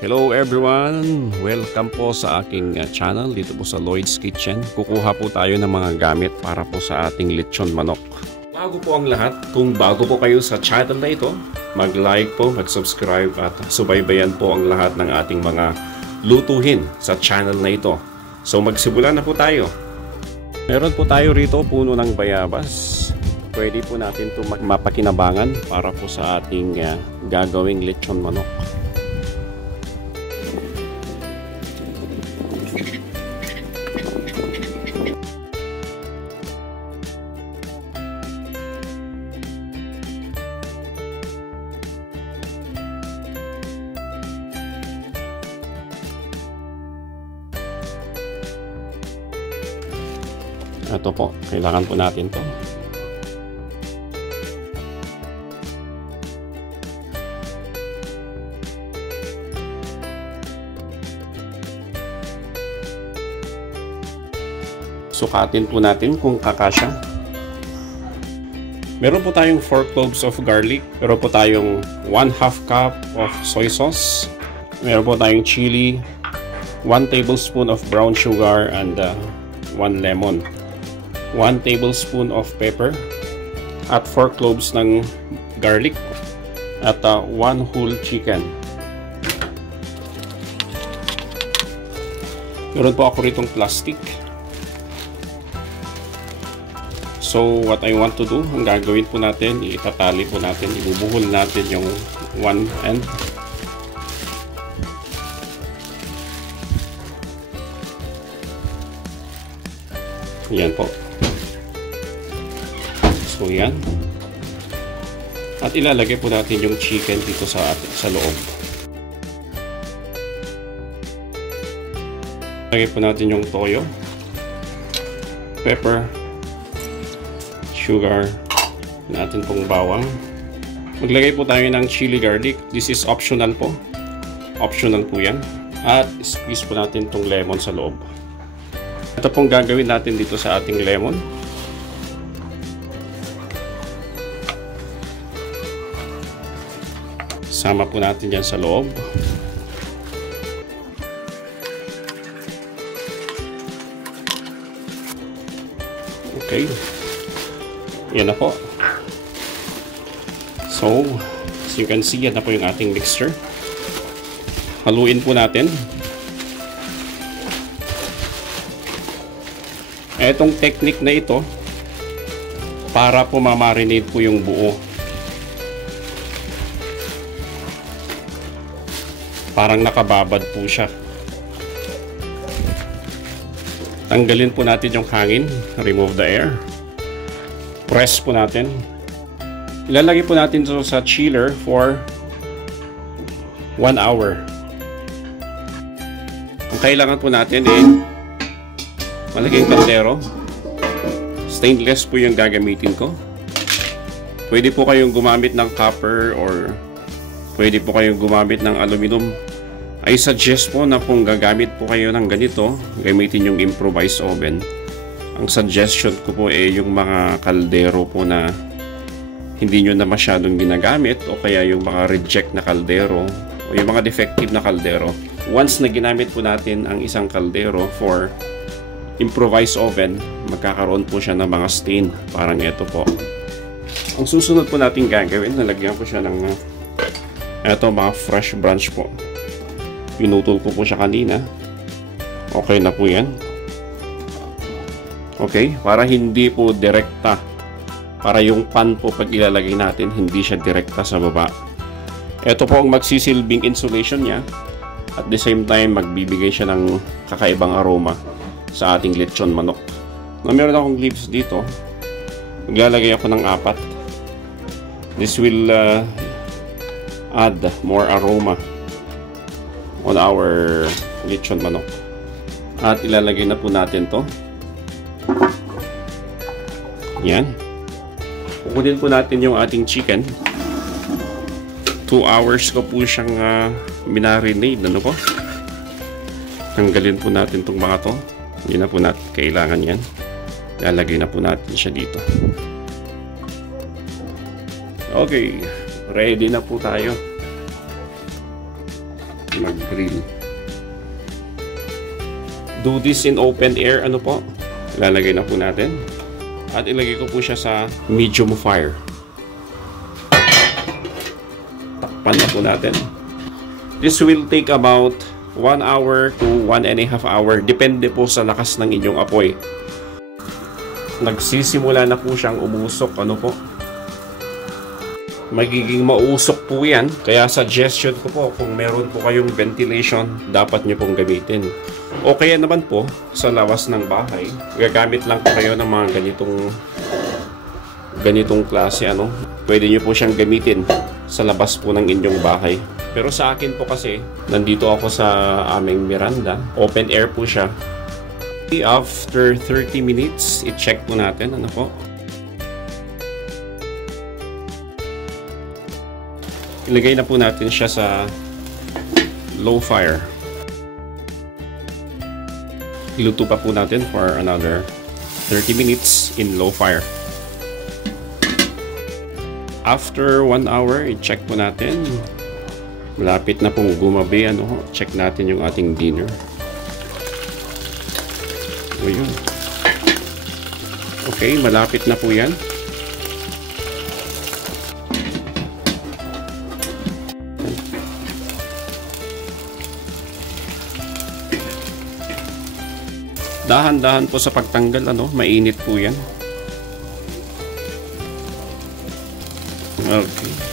Hello everyone! Welcome po sa aking channel dito po sa Lloyd's Kitchen. Kukuha po tayo ng mga gamit para po sa ating lechon manok. Bago po ang lahat, kung bago po kayo sa channel na ito, mag-like po, mag-subscribe at subaybayan po ang lahat ng ating mga lutuhin sa channel na ito. So magsimula na po tayo. Meron po tayo rito puno ng bayabas. Pwede po natin ito mapakinabangan para po sa ating gagawing lechon manok. Ito po, kailangan po natin to. Sukatin po natin kung kakasya. Meron po tayong 4 cloves of garlic. Meron po tayong 1/2 cup of soy sauce. Meron po tayong chili, 1 tablespoon of brown sugar, and 1 lemon. 1 tablespoon of pepper at 4 cloves ng garlic at 1 whole chicken. Meron po ako ritong plastic. So what I want to do, ang gagawin po natin, itatali po natin, ibubuhol natin yung one end. Yan po. So yan. At ilalagay po natin yung chicken dito sa loob. Lagay po natin yung toyo, pepper, sugar, natin pong bawang. Maglagay po tayo ng chili garlic. This is optional po. Optional po yan. At squeeze po natin tong lemon sa loob. Ito pong gagawin natin dito sa ating lemon. Sama po natin yan sa loob. Okay. Yan na po. So, as you can see, yan na po yung ating mixture. Haluin po natin. Etong technique na ito, para po mamarinate po yung buo. Parang nakababad po siya. Tanggalin po natin yung hangin. Remove the air. Press po natin. Ilalagay po natin ito sa chiller for 1 hour. Ang kailangan po natin ay malaking kaldero. Stainless po yung gagamitin ko. Pwede po kayong gumamit ng copper or pwede po kayong gumamit ng aluminum. I suggest po na kung gagamit po kayo ng ganito, gamitin yung improvised oven. Ang suggestion ko po ay yung mga kaldero po na hindi nyo na masyadong ginagamit o kaya yung mga reject na kaldero o yung mga defective na kaldero. Once na ginamit po natin ang isang kaldero for improvised oven, magkakaroon po siya ng mga stain. Parang ito po. Ang susunod po natin gagawin, nalagyan ko siya ng ito mga fresh branch po. Pinutol ko po siya kanina. Okay na po yan. Okay, para hindi po direkta. Para yung pan po pag ilalagay natin, hindi siya direkta sa baba. Ito po ang magsisilbing insulation niya. At the same time, magbibigay siya ng kakaibang aroma sa ating lechon manok. Na meron akong leaves dito. Maglalagay ako ng 4. This will add more aroma on our lechon manok. At ilalagay na po natin to. Yan. Kukunin po natin yung ating chicken. 2 hours ko po siyang minarinade. Ano po? Tanggalin po natin itong mga to. Hindi na po natin kailangan yan. Ilalagay na po natin siya dito. Okay, ready na po tayo. mag-grill. Do this in open air, ano po? Ilalagay na po natin. At ilagay ko po siya sa medium fire. Takpan na po natin. This will take about 1 hour to 1.5 hour. Depende po sa lakas ng inyong apoy. Nagsisimula na po siyang umusok, ano po? Magiging mausok po yan. Kaya suggestion ko po, kung meron po kayong ventilation, dapat nyo pong gamitin. O kaya naman po, sa lawas ng bahay, gagamit lang po kayo ng mga ganitong klase, ano. Pwede nyo po siyang gamitin sa labas po ng inyong bahay. Pero sa akin po kasi, nandito ako sa aming veranda. Open air po siya. After 30 minutes, i-check po natin, ano po. Ilagay na po natin siya sa low fire. Iluto pa po natin for another 30 minutes in low fire. After 1 hour, i-check po natin. Malapit na pong gumabi, ano, check natin yung ating dinner. O yun. Okay, malapit na po yan. Dahan-dahan po sa pagtanggal, ano, mainit po yan. Okay.